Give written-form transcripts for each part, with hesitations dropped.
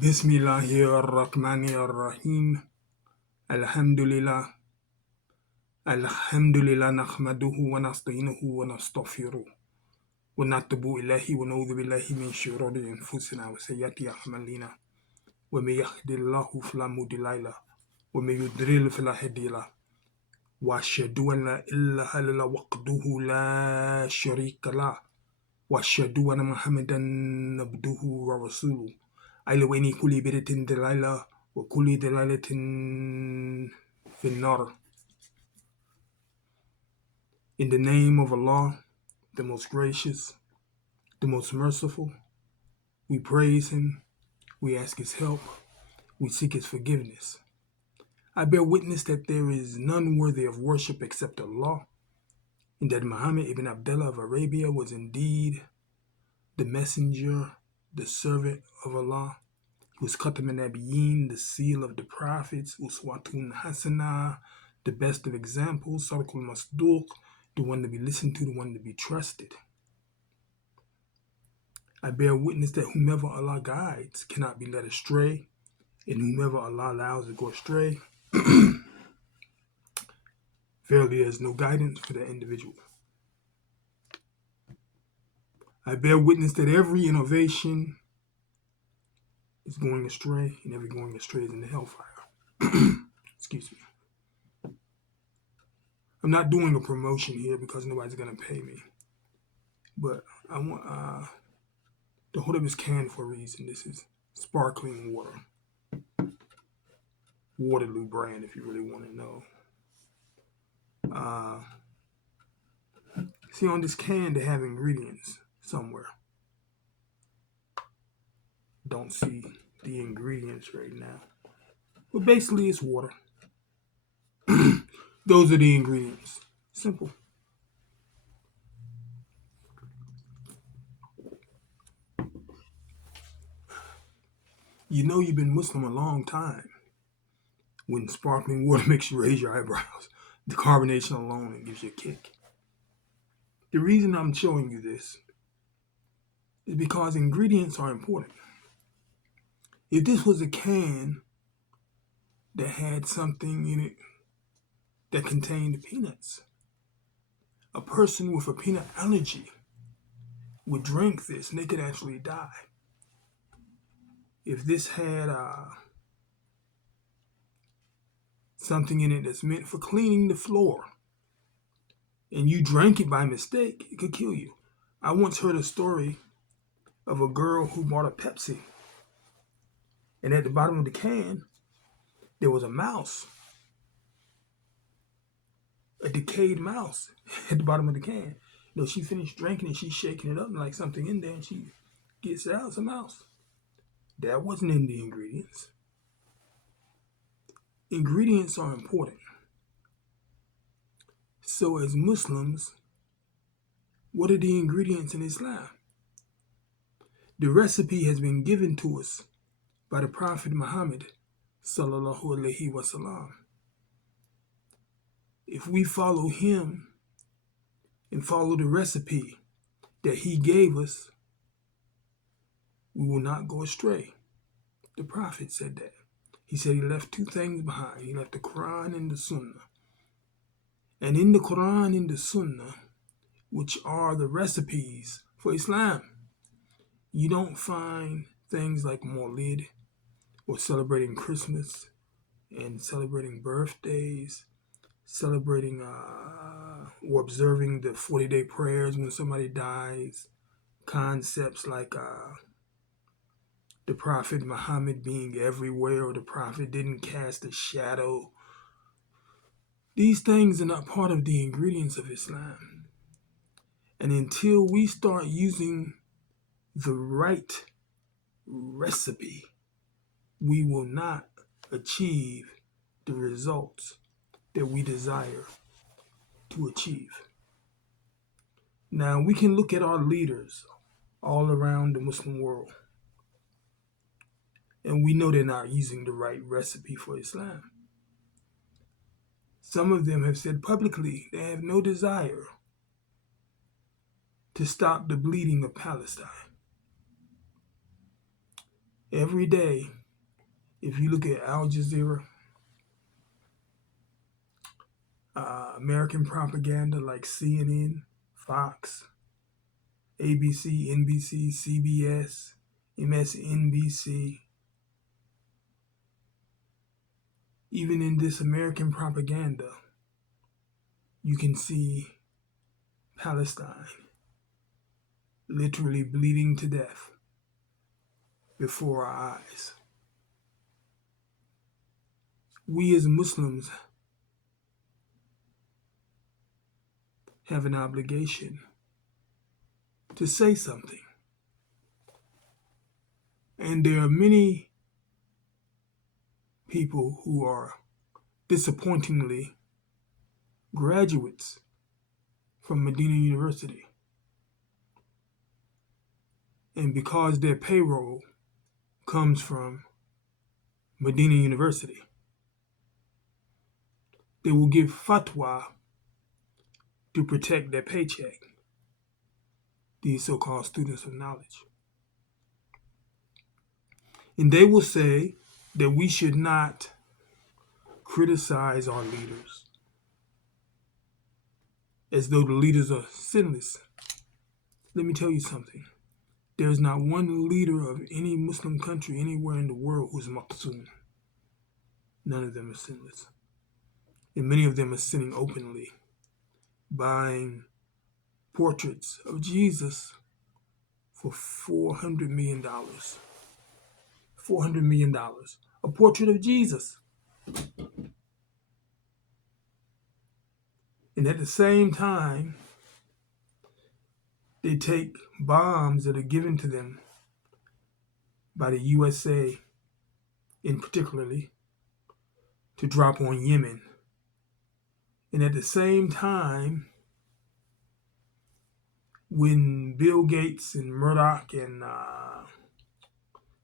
Bismillahirrahmanirrahim. Alhamdulillah. Alhamdulillah nahmaduhu wa nasta'inuhu wa nastaghfiruh. Wa natubu ilahi wa na'udhu billahi min shururi anfusina wa sayyiati a'malina. Wa may yahdihillahu fala mudilla lahu wa may yudlil fala hadiya lahu. Wa ashhadu an la ilaha illallah wahdahu la sharika lahu wa ashhadu anna Muhammadan abduhu wa rasuluh. Aila kulli bidatin dalalah wa kulli dalalatin finnar. In the name of Allah, the most gracious, the most merciful, we praise Him, we ask His help, we seek His forgiveness. I bear witness that there is none worthy of worship except Allah, and that Muhammad ibn Abdullah of Arabia was indeed the messenger, the servant of Allah. He was Khatam al-Nabiyyin, the seal of the prophets, Uswatun Hasana, the best of examples, Sadaqul Masduq, the one to be listened to, the one to be trusted. I bear witness that whomever Allah guides cannot be led astray, and whomever Allah allows to go astray, verily there is no guidance for that individual. I bear witness that every innovation is going astray, and every going astray is in the hellfire. Excuse me. I'm not doing a promotion here because nobody's going to pay me. But I want the hold up is canned for a reason. This is sparkling water. Waterloo brand, if you really want to know. See, on this can, they have ingredients somewhere. Don't see the ingredients right now. But basically, it's water. Those are the ingredients. Simple. You know you've been Muslim a long time when sparkling water makes you raise your eyebrows. The carbonation alone gives you a kick. The reason I'm showing you this is because ingredients are important. If this was a can that had something in it that contained peanuts, a person with a peanut allergy would drink this and they could actually die. If this had something in it that's meant for cleaning the floor and you drank it by mistake, it could kill you. I once heard a story of a girl who bought a Pepsi, and at the bottom of the can, there was a mouse, a decayed mouse at the bottom of the can. You know, she finished drinking and she's shaking it up like something in there, and she gets it out, it's a mouse. That wasn't in the ingredients. Ingredients are important. So as Muslims, what are the ingredients in Islam? The recipe has been given to us by the Prophet Muhammad sallallahu alaihi wasallam. If we follow him and follow the recipe that he gave us, we will not go astray. The Prophet said that. He said he left two things behind. He left the Quran and the Sunnah. And in the Quran and the Sunnah, which are the recipes for Islam, you don't find things like Maulid or celebrating Christmas and celebrating birthdays, celebrating or observing the 40-day prayers when somebody dies, concepts like the Prophet Muhammad being everywhere, or the Prophet didn't cast a shadow. These things are not part of the ingredients of Islam. And until we start using the right recipe, we will not achieve the results that we desire to achieve. Now, we can look at our leaders all around the Muslim world, and we know they're not using the right recipe for Islam. Some of them have said publicly they have no desire to stop the bleeding of Palestine. Every day, if you look at Al Jazeera, American propaganda like CNN, Fox, ABC, NBC, CBS, MSNBC, even in this American propaganda, you can see Palestine literally bleeding to death before our eyes. We as Muslims have an obligation to say something. And there are many people who are disappointingly graduates from Medina University. And because their payroll comes from Medina University, they will give fatwa to protect their paycheck, these so-called students of knowledge. And they will say that we should not criticize our leaders as though the leaders are sinless. Let me tell you something. There is not one leader of any Muslim country anywhere in the world who's maqsoon. None of them are sinless. And many of them are sinning openly, buying portraits of Jesus for $400 million. $400 million. A portrait of Jesus. And at the same time, they take bombs that are given to them by the USA, in particularly, to drop on Yemen. And at the same time, when Bill Gates and Murdoch and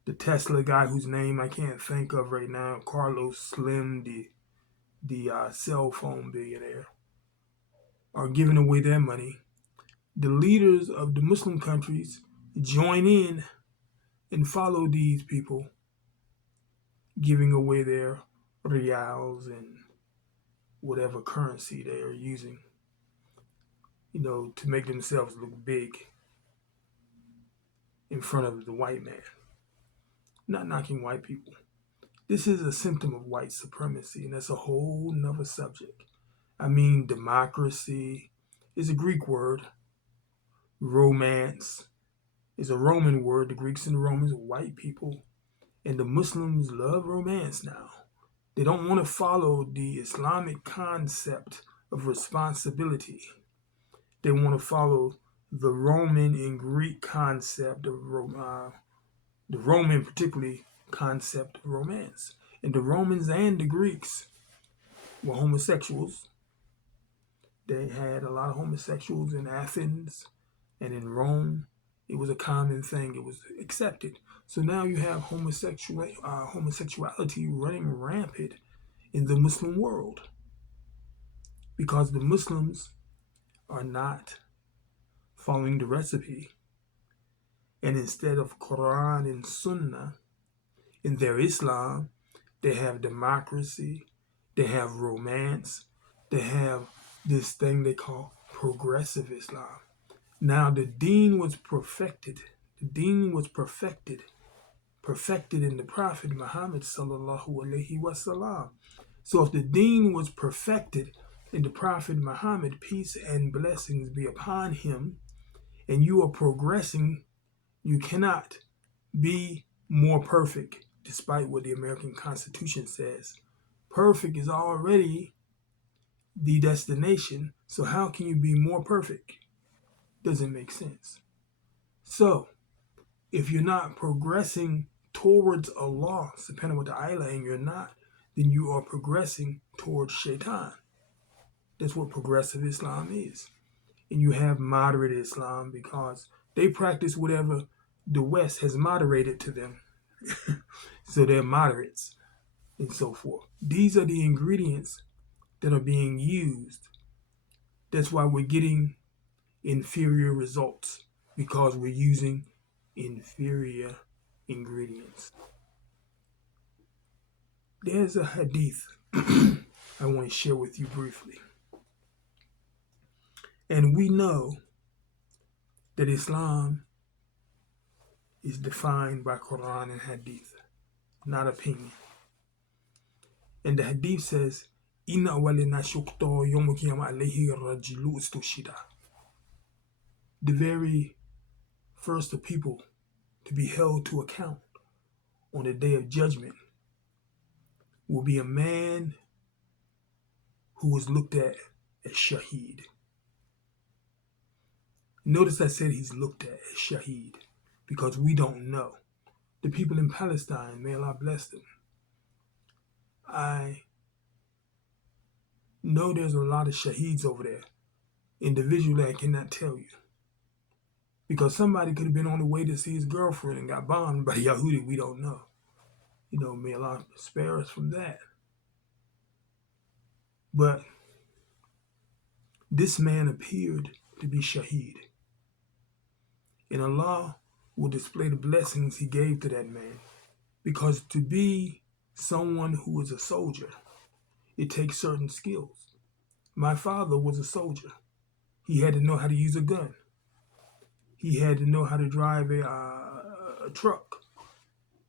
the Tesla guy whose name I can't think of right now, Carlos Slim, the cell phone billionaire, are giving away their money, the leaders of the Muslim countries join in and follow these people, giving away their reals and whatever currency they are using, to make themselves look big in front of the white man. Not knocking white people. This is a symptom of white supremacy, and that's a whole nother subject. I mean, democracy is a Greek word. Romance is a Roman word. The Greeks and the Romans are white people. And the Muslims love romance now. They don't want to follow the Islamic concept of responsibility. They want to follow the Roman and Greek concept of the Roman particularly concept of romance. And the Romans and the Greeks were homosexuals. They had a lot of homosexuals in Athens and in Rome. It was a common thing. It was accepted. So now you have homosexuality running rampant in the Muslim world because the Muslims are not following the recipe. And instead of Quran and Sunnah in their Islam, they have democracy, they have romance, they have this thing they call progressive Islam. Now the deen was perfected. The deen was perfected in the Prophet Muhammad sallallahu alaihi wasallam. So if the deen was perfected in the Prophet Muhammad, peace and blessings be upon him, and you are progressing, you cannot be more perfect, despite what the American Constitution says. Perfect is already the destination, so how can you be more perfect? Doesn't make sense. So, if you're not progressing towards Allah, subhanahu wa ta'ala, and you're not, then you are progressing towards shaitan. That's what progressive Islam is. And you have moderate Islam because they practice whatever the West has moderated to them. So they're moderates and so forth. These are the ingredients that are being used. That's why we're getting inferior results, because we're using inferior ingredients. There's a hadith I want to share with you briefly. And we know that Islam is defined by Quran and hadith, not opinion. And the hadith says, Inna awalina shukta yawm qiyamah alayhi rajulu istushida. The very first of people to be held to account on the day of judgment will be a man who was looked at as shaheed. Notice I said he's looked at as shaheed because we don't know. The people in Palestine, may Allah bless them, I know there's a lot of shaheeds over there. Individually, I cannot tell you. Because somebody could have been on the way to see his girlfriend and got bombed by Yahudi, we don't know. May Allah spare us from that. But this man appeared to be shaheed. And Allah will display the blessings he gave to that man. Because to be someone who is a soldier, it takes certain skills. My father was a soldier. He had to know how to use a gun. He had to know how to drive a truck.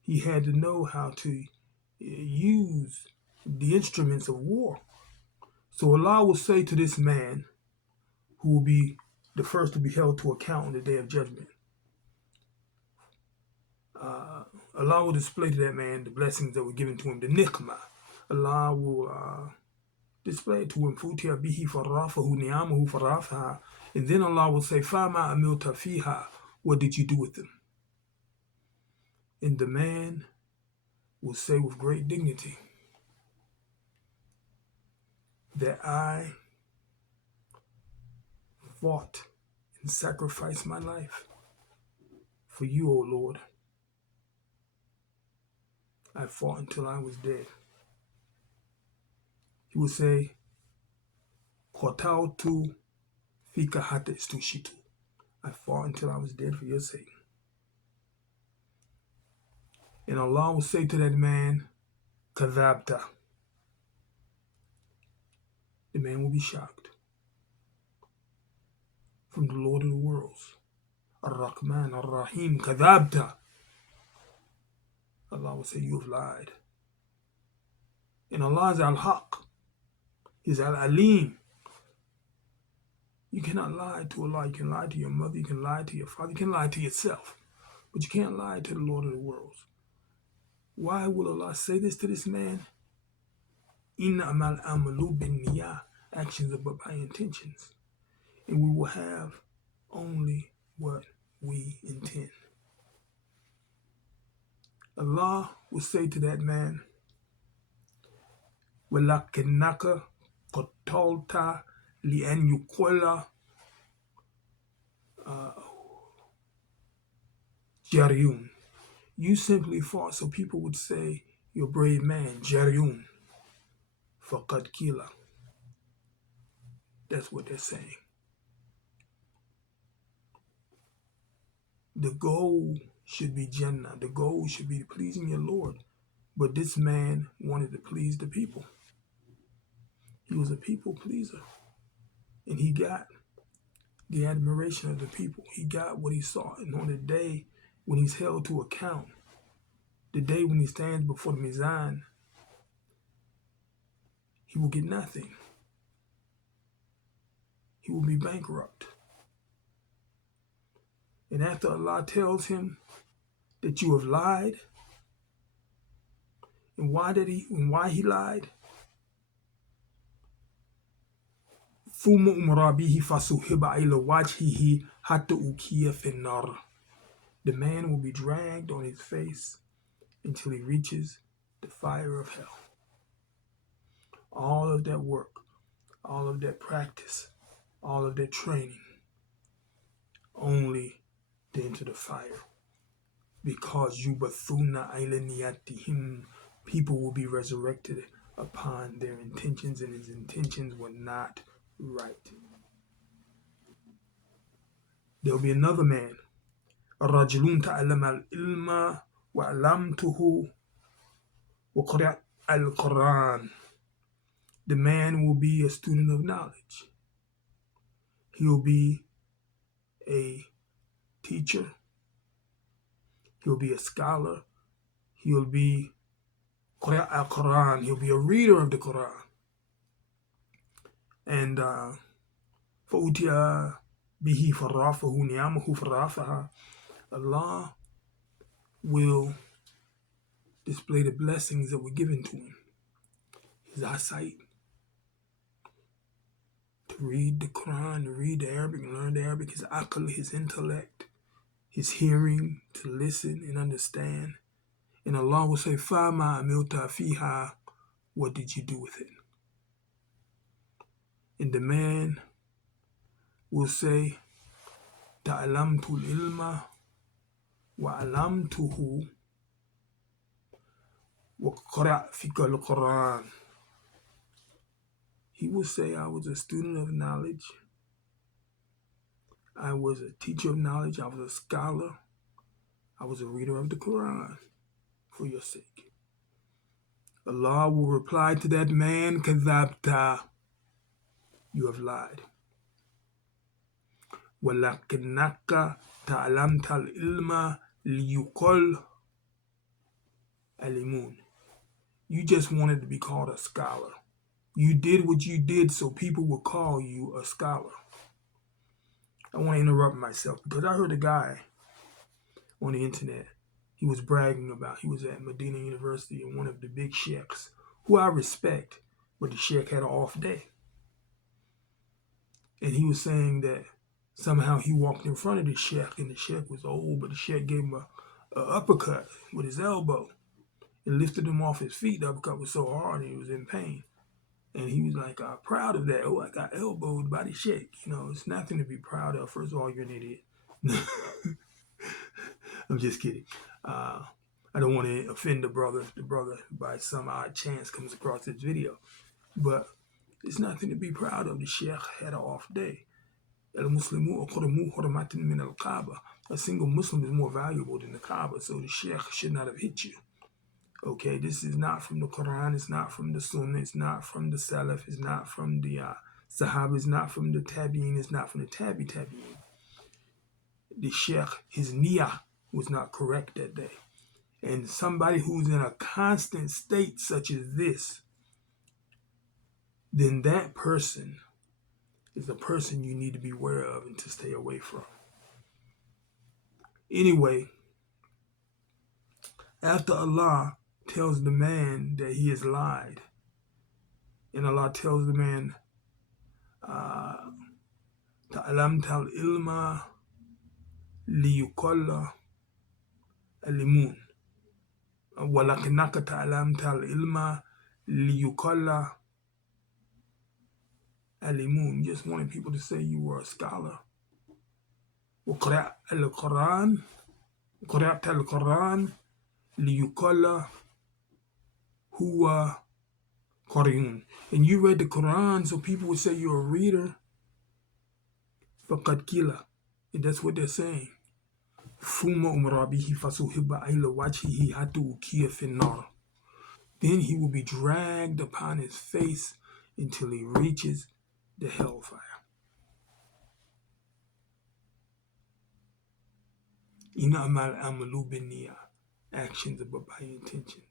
He had to know how to use the instruments of war. So Allah will say to this man, who will be the first to be held to account on the day of judgment, Allah will display to that man the blessings that were given to him, the ni'mah. Allah will display it to him, فُوتِيَ بِهِ فَرَّافَهُ نِعَامَهُ فَرَّافَهَا. And then Allah will say, فَمَا أَمِلْتَ فِيهَا. What did you do with them? And the man will say with great dignity that I fought and sacrificed my life for you, O Lord. I fought until I was dead. He will say, Qatautu fika hatta istushitu. I fought until I was dead for your sake. And Allah will say to that man, Kadhabta. The man will be shocked. From the Lord of the worlds, Ar-Rahman, Ar-Rahim, Kadhabta. Allah will say, you have lied. And Allah is Al-Haq. He's Al-Alim. You cannot lie to Allah. You can lie to your mother. You can lie to your father. You can lie to yourself. But you can't lie to the Lord of the worlds. Why will Allah say this to this man? Inna amal amalu bin niyah. Actions are but by intentions. And we will have only what we intend. Allah will say to that man, وَلَكِنَّكَ قَتَلْتَ لِأَنْ يُقَلَّ جَرْيُونَ. You simply fought so people would say, you're a brave man, جَرْيُونَ فَقَدْ كِلَ. That's what they're saying. The goal should be Jannah. The goal should be pleasing your Lord. But this man wanted to please the people. He was a people pleaser. And he got the admiration of the people. He got what he sought. And on the day when he's held to account, the day when he stands before the Mizan, he will get nothing. He will be bankrupt. And after Allah tells him that you have lied, and why he lied, ثُمَّ أُمْرَ بِهِ فَسُحِبَ إِلَى وَجْهِهِ حَتَّى أُلْقِيَ فِي النَّارِ. The man will be dragged on his face until he reaches the fire of hell. All of that work, all of that practice, all of that training, only to enter the fire. Because yubathuna ilaniyatihim, people will be resurrected upon their intentions, and his intentions were not right. There'll be another man, الرجلون تعلم العلم وَعَلَّمْتُهُ وَقَرَأَ الْقُرْآنَ. The man will be a student of knowledge. He'll be a teacher. He'll be a scholar. He'll be قرأ القرآن. He'll be a reader of the Quran. And فَأُتِيَ بِهِ فَرَّافَهُ نِعَمَهُ فَرَّافَهَا. Allah will display the blessings that were given to him. His eyesight, to read the Quran, to read the Arabic, and learn the Arabic, his aql, his intellect, his hearing, to listen and understand. And Allah will say, فَمَا عَمِلْتَ فِيهَا. What did you do with it? And the man will say, تَعْلَمْتُ الْإِلْمَ وَعَلَمْتُهُ وَقَرَأْ فِيكَ الْقُرْآنَ. He will say, I was a student of knowledge. I was a teacher of knowledge. I was a scholar. I was a reader of the Quran for your sake. Allah will reply to that man, كَذَّبْتَ. You have lied. وَلَكِنَّكَ تَعْلَمْتَ الْإِلْمَ لِيُقَلْ عَلِمُونَ. You just wanted to be called a scholar. You did what you did so people would call you a scholar. I want to interrupt myself because I heard a guy on the internet. He was bragging about he was at Medina University and one of the big sheikhs, who I respect, but the sheikh had an off day. And he was saying that somehow he walked in front of the sheikh and the sheikh was old, but the sheikh gave him a uppercut with his elbow and lifted him off his feet. The uppercut was so hard and he was in pain. And he was like, proud of that. Oh, I got elbowed by the sheikh. You know, it's nothing to be proud of. First of all, you're an idiot. I'm just kidding. I don't want to offend the brother. The brother, by some odd chance, comes across this video. But it's nothing to be proud of. The sheikh had an off day. A single Muslim is more valuable than the Kaaba, so the sheikh should not have hit you. Okay, this is not from the Quran, it's not from the Sunnah, it's not from the Salaf, it's not from the Sahaba, it's not from the Tabi'in, it's not from the Tabi'in. The sheikh, his niyyah was not correct that day. And somebody who's in a constant state such as this, then that person is a person you need to be aware of and to stay away from. Anyway, after Allah tells the man that he has lied, and Allah tells the man, تَعْلَمْتَ الْإِلْمَ لِيُقَلَّ عَلِمُونَ وَلَكِنَّكَ تَعْلَمْتَ الْإِلْمَ لِيُقَلَّ عَلِمُونَ. You just wanted people to say you were a scholar. وَقَرَأْتَ الْقُرْآنَ لِيُقَلَّ هُوَ قَرِيٌّ. And you read the Quran so people would say you're a reader. فَقَدْ كِلَ. And that's what they're saying. ثُمَّ أُمْرَ بِهِ فَصُحِبَ إِلَى وَجْهِهِ حَتَّى أُلْقِيَ فِي النَّارِ. Then he will be dragged upon his face until he reaches the hellfire. إِنَّمَا الْأَعْمَالُ بِالنِّيَّاتِ. Actions are but by intentions.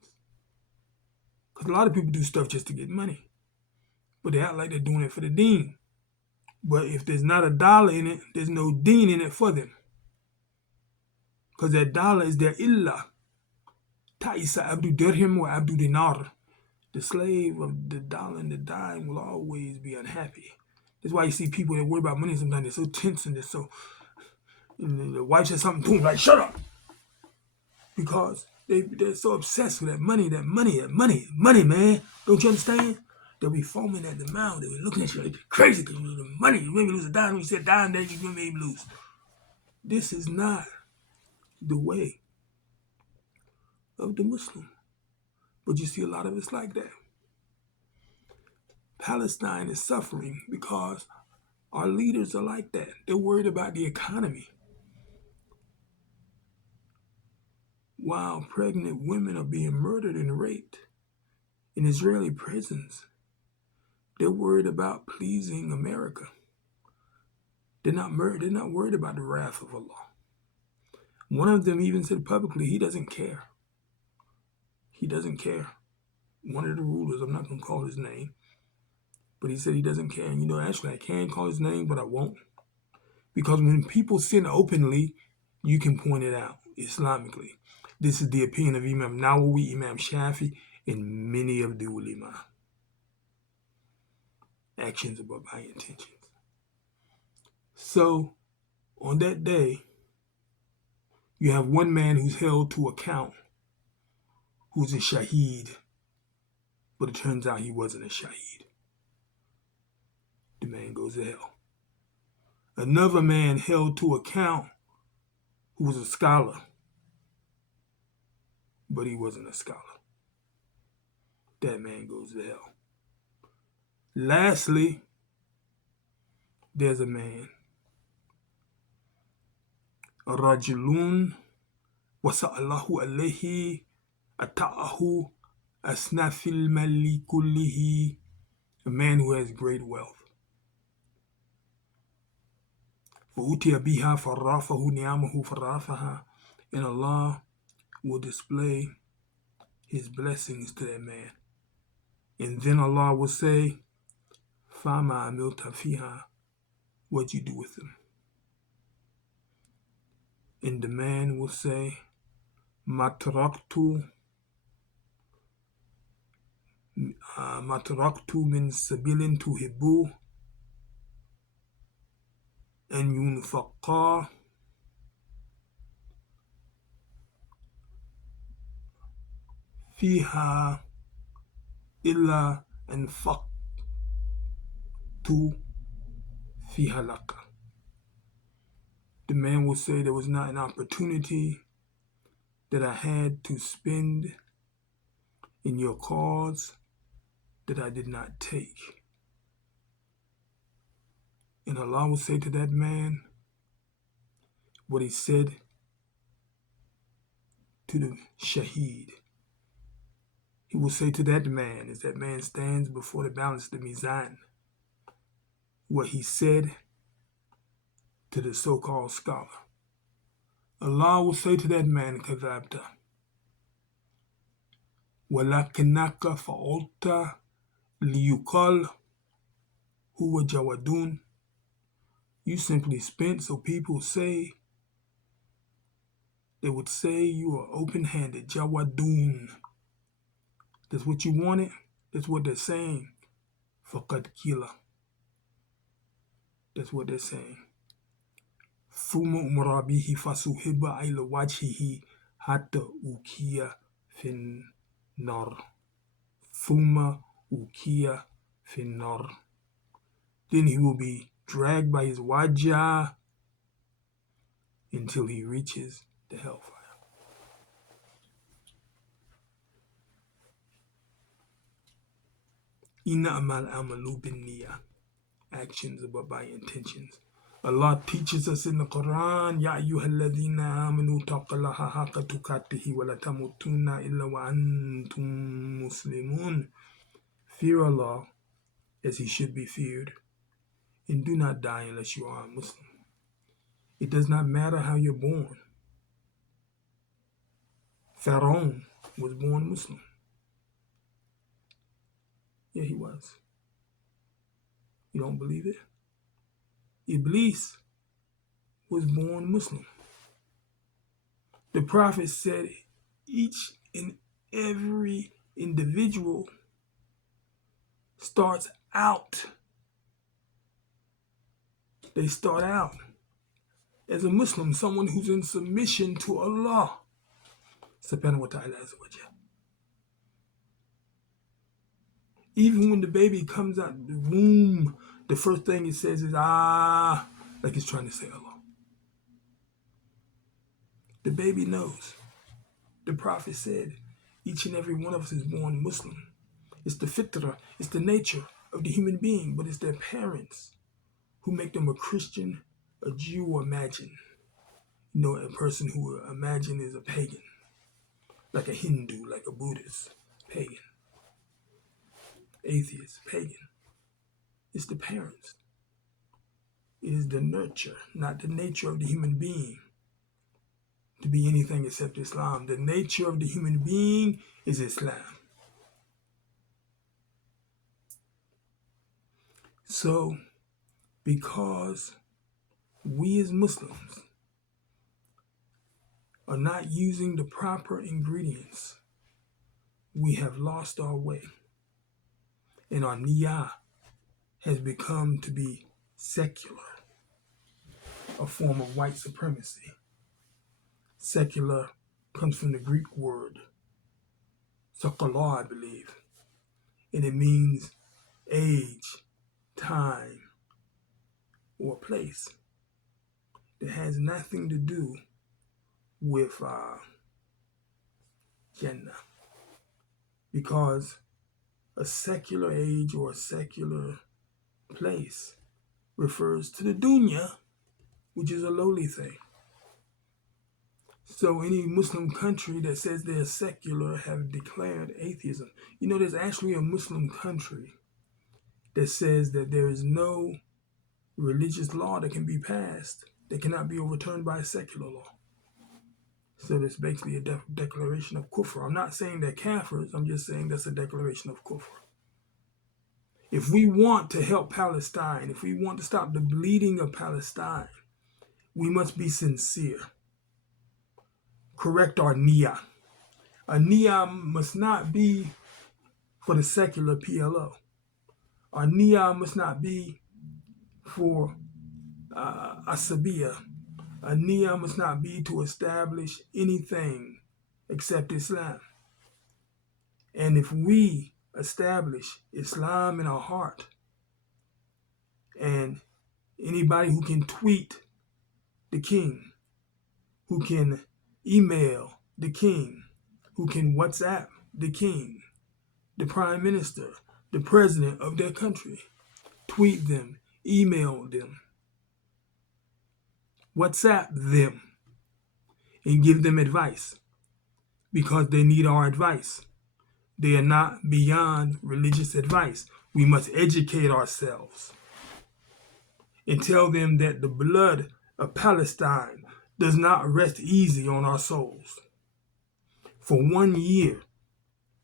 Because a lot of people do stuff just to get money. But they act like they're doing it for the deen. But if there's not a dollar in it, there's no deen in it for them. Because that dollar is their illah. Ta'isa abdu dirham wa abdu dinar. The slave of the dollar and the dime will always be unhappy. That's why you see people that worry about money sometimes. They're so tense and they're so... And the wife says something to them like, shut up! Because they're so obsessed with that money, man. Don't you understand? They'll be foaming at the mouth. They'll be looking at you like crazy because you lose the money. You made me lose a dime. When you said dime there, you made me lose. This is not the way of the Muslim. But you see a lot of it's like that. Palestine is suffering because our leaders are like that. They're worried about the economy. while pregnant women are being murdered and raped in Israeli prisons. They're worried about pleasing America. They're not worried about the wrath of Allah. One of them even said publicly he doesn't care. He doesn't care. One of the rulers, I'm not going to call his name, but he said he doesn't care. And actually I can call his name, but I won't. Because when people sin openly, you can point it out Islamically. This is the opinion of Imam Nawawi, Imam Shafi, and many of the ulama. Actions above my intentions. So, on that day, you have one man who's held to account, who's a shaheed, but it turns out he wasn't a shaheed. The man goes to hell. Another man held to account who was a scholar, but he wasn't a scholar. That man goes to hell. Lastly, there's a man, rajulun wasa'allahu alayhi ata'ahu asnafil mali kullihi, a man who has great wealth. فَأُتِيَ بِهَا فَرَّافَهُ نِعَمَهُ فَرَّافَهَا, and Allah will display His blessings to that man. And then Allah will say, فَمَا عَمِلْتَ فِيهَا, what you do with them. And the man will say, مَا تَرَكْتُ مِنْ سَبِيلٍ تُحِبُّ أَنْ يُنْفَقَّ فِيهَا إِلَّا أَنْفَقْتُ فِيهَا لَكَ. The man will say, there was not an opportunity that I had to spend in your cause that I did not take. And Allah will say to that man what He said to the shaheed. He will say to that man, as that man stands before the balance, the mizan, what he said to the so-called scholar. Allah will say to that man, كَذَبْتَ وَلَكِنَّكَ فَعَلْتَ لِيُقَالَ هُوَ جَوَادٌ. You simply spent so people say, they would say you are open-handed, jawadun. That's what you wanted. That's what they're saying. فَقَدْ كِلَ. That's what they're saying. ثُمَّ أُمْرَ بِهِ فَسُحِبَ إِلَى وَجْهِهِ حَتَّى أُلْقِيَ فِي النَّارِ. ثُمَّ أُلْقِيَ فِي النَّارِ. Then he will be dragged by his wajah until he reaches the hellfire. إِنَّمَا الْأَعْمَالُ بِالنِّيَّاتِ. Actions are but by intentions. Allah teaches us in the Quran, يَا أَيُّهَا الَّذِينَ آمَنُوا اتَّقُوا اللَّهَ حَقَّ تُقَاتِهِ وَلَا تَمُوتُنَّ إِلَّا وَأَنْتُمْ مُسْلِمُونَ. Fear Allah as He should be feared, and do not die unless you are a Muslim. It does not matter how you're born. Pharaoh was born Muslim. Yeah, he was. You don't believe it? Iblis was born Muslim. The Prophet said each and every individual starts out. They start out as a Muslim, someone who's in submission to Allah subhanahu wa ta'ala azza wa jalla. Even when the baby comes out of the womb, the first thing it says is, like it's trying to say Allah. The baby knows. The Prophet said, each and every one of us is born Muslim. It's the fitrah, it's the nature of the human being, but it's their parents who make them a Christian, a Jew, or imagine. A person who imagine is a pagan. like a Hindu, like a Buddhist, pagan, atheist, pagan. It's the parents. It is the nurture, not the nature of the human being to be anything except Islam. The nature of the human being is Islam. So, because we as Muslims are not using the proper ingredients, we have lost our way. And our niyah has become to be secular, a form of white supremacy. Secular comes from the Greek word, sakalah, I believe, and it means age, time, or place. That has nothing to do with Jannah. Because a secular age or a secular place refers to the dunya, which is a lowly thing. So any Muslim country that says they're secular have declared atheism. You know, there's actually a Muslim country that says that there is no religious law that can be passed that cannot be overturned by a secular law. So that's basically a declaration of kufr. I'm not saying they're kafirs, I'm just saying that's a declaration of kufr. If we want to help Palestine, if we want to stop the bleeding of Palestine, we must be sincere. Correct our niyah. Our niyah must not be for the secular PLO. Our niyah must not be for Asabiyah. Our niyah must not be to establish anything except Islam. And if we establish Islam in our heart, and anybody who can tweet the king, who can email the king, who can WhatsApp the king, the prime minister, the president of their country, tweet them, email them, WhatsApp them, and give them advice, because they need our advice. They are not beyond religious advice. We must educate ourselves and tell them that the blood of Palestine does not rest easy on our souls. For 1 year,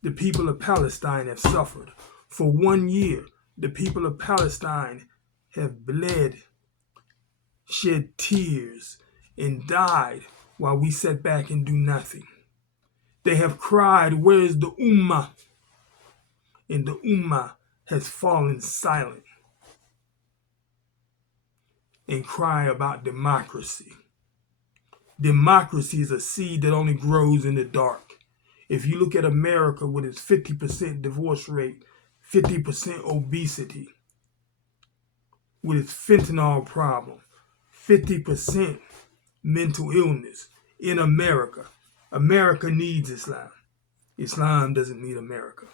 the people of Palestine have suffered. For 1 year, the people of Palestine have bled, shed tears, and died while we sat back and do nothing. They have cried, "Where is the Ummah?" And the Ummah has fallen silent and cry about democracy. Democracy is a seed that only grows in the dark. If you look at America with its 50% divorce rate, 50% obesity, with its fentanyl problem, 50% mental illness in America, America needs Islam. Islam doesn't need America.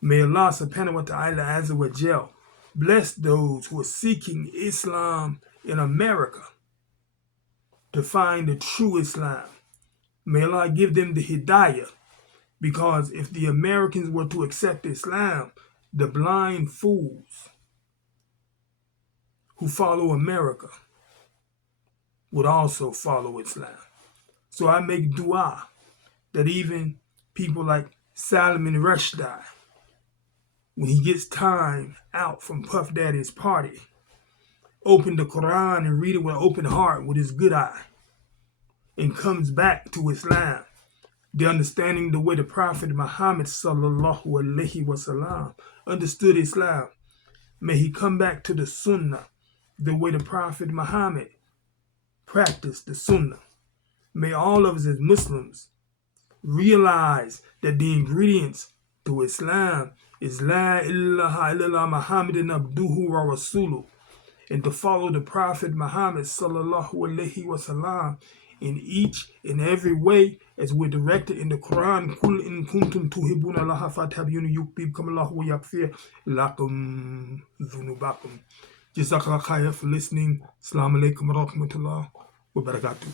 May Allah subhanahu wa ta'ala azza wa jal bless those who are seeking Islam in America to find the true Islam. May Allah give them the hidayah, because if the Americans were to accept Islam, the blind fools who follow America would also follow Islam. So I make dua that even people like Salman Rushdie, when he gets time out from Puff Daddy's party, open the Quran and read it with an open heart, with his good eye, and comes back to Islam, the understanding the way the Prophet Muhammad sallallahu alaihi wasallam understood Islam. May he come back to the Sunnah the way the Prophet Muhammad practiced the Sunnah. May all of us as Muslims realize that the ingredients to Islam is La ilaha illallah Muhammadin abduhu wa rasuluh, and to follow the Prophet Muhammad sallallahu alaihi wasallam in each and every way as we're directed in the Quran. Kul in kuntum tuhibuna laha fatabiyuni yuhbibkum Allahu wa yaghfir lakum dhunubakum. Jazakallah khair for listening. Assalamu alaikum wa rahmatullah wa barakatuh.